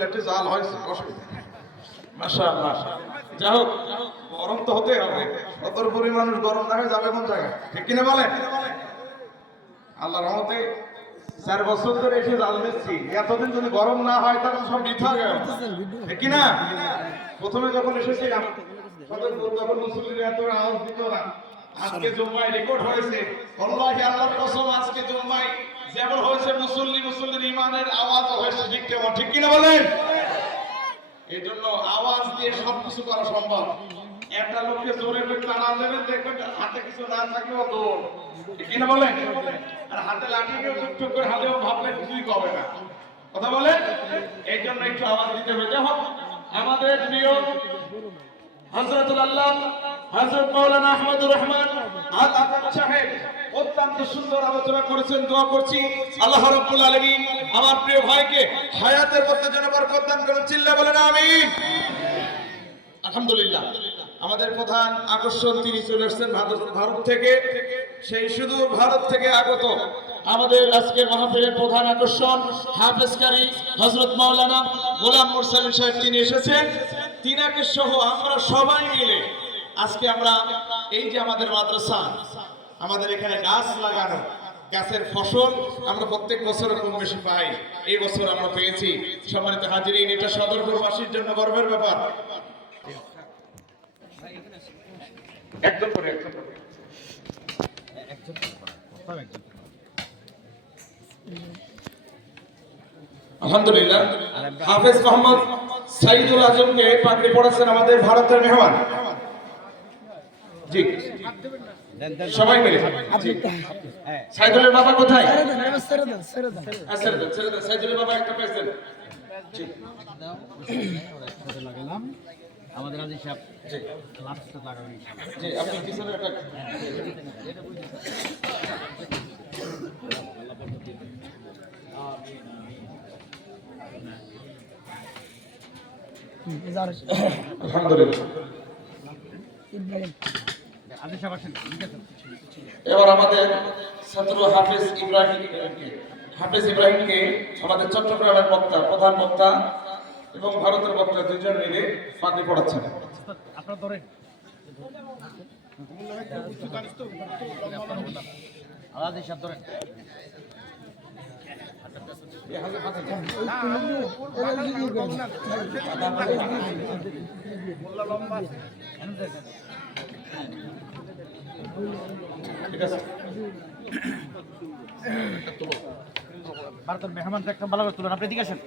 লেটে জাল হয়েছে অসুবিধা মাশাআল্লাহ। যাই হোক, গরম তো হতেই হবে, সতর্কপুরি মানুষ গরম না হয়ে যাবে কোন জায়গায়, ঠিক কিনা বলেন? আল্লাহর রহমতে 4 বছর ধরে এসে জাল দিচ্ছি, এতদিন যদি গরম না হয় তখন সব বৃথা গেল, ঠিক কিনা? প্রথমে যখন এসেছিলাম সতর্কপুর, তখন মুসল্লিরা এত আওয়াজ দিত না। আজকে জুম্মায় রেকর্ড হয়েছে, আল্লাহি আল্লাহর কসম, আজকে জুম্মায় যেমন হয়েছে মুসল্লির ইমানের আওয়াজ হয়েছে, ঠিক কিনা বলেন? এই জন্য আওয়াজ দিয়ে সবকিছু করা সম্ভব। একটা লোককে জোরে করে টানা দেবেন, দেখবেন হাতে কিছু না থাকলেও দৌড়, ঠিক কিনা বলেন? আর হাতে লাঠি নিয়ে টুকটুক করে হাতেও ভাবলে কিছুই হবে না, কথা বলেন? এই জন্য একটু আওয়াজ দিতে হবে। যাই হোক, আমাদের প্রিয় হযরতুল আল্লাহ হযরত মাওলানা আহমদুর রহমান আল আজাদ সাহেব অত্যন্ত সুন্দর আলোচনা করেছেন। দোয়া করছি আল্লাহ রাব্বুল আলামিন আমার প্রিয় ভাইকে হায়াতের মধ্যে যেন বরকত দান করেন, চিল্লা বলেন আমিন। আলহামদুলিল্লাহ, আমাদের প্রধান আকর্ষণ তিনি চলে আসছেন ভারত থেকে, সেই সুদূর ভারত থেকে আগত আমাদের আজকের মাহফিলের প্রধান আকর্ষণ হাফেজ কারি হযরত মাওলানা গোলাম মুরসালিন সাহেব, তিনি এসেছেন। তিনাকে সহ আমরা সবাই মিলে আজকে আমরা এই যে আমাদের মাদ্রাসা, আমাদের এখানে গাছ লাগানো, গাছের ফসল আমরা প্রত্যেক বছর কম বেশি পাই, এই বছর আমরা পেয়েছি। সম্মানিত হাজিরিন, এটা সদরপুরবাসীর জন্য গর্বের ব্যাপার। একদম করে আলহামদুলিল্লাহ, হাফেজ মোহাম্মদ সাইদুল আজমকে পাগড়ি পড়াচ্ছেন আমাদের ভারতের মেহমান। জি, সবাই মিলে। সাইদুলের বাবা কোথায়? সাইদুলের বাবা একটা পেয়েছেন। আমাদের আজি সাহেব জি লাস্টটা লাগাবেন জি, আপনি পিছনে একটা আলহামদুলিল্লাহ। আজি সাহেব আসেন, ঠিক আছে। এবার আমাদের ছাত্র হাফেজ ইব্রাহিমকে আমাদের চট্টগ্রামের বক্তা, প্রধান বক্তা এবং ভারতের বক্তা দুজন মিলে পাগড়ি পড়াচ্ছেন। আপনারা ধরেন আলাদা সাহেব ধরেন। ঠিক আছে, ভারতের মেহমান একটা ভালো করে তুলেন, আপনি এদিকে আসেন।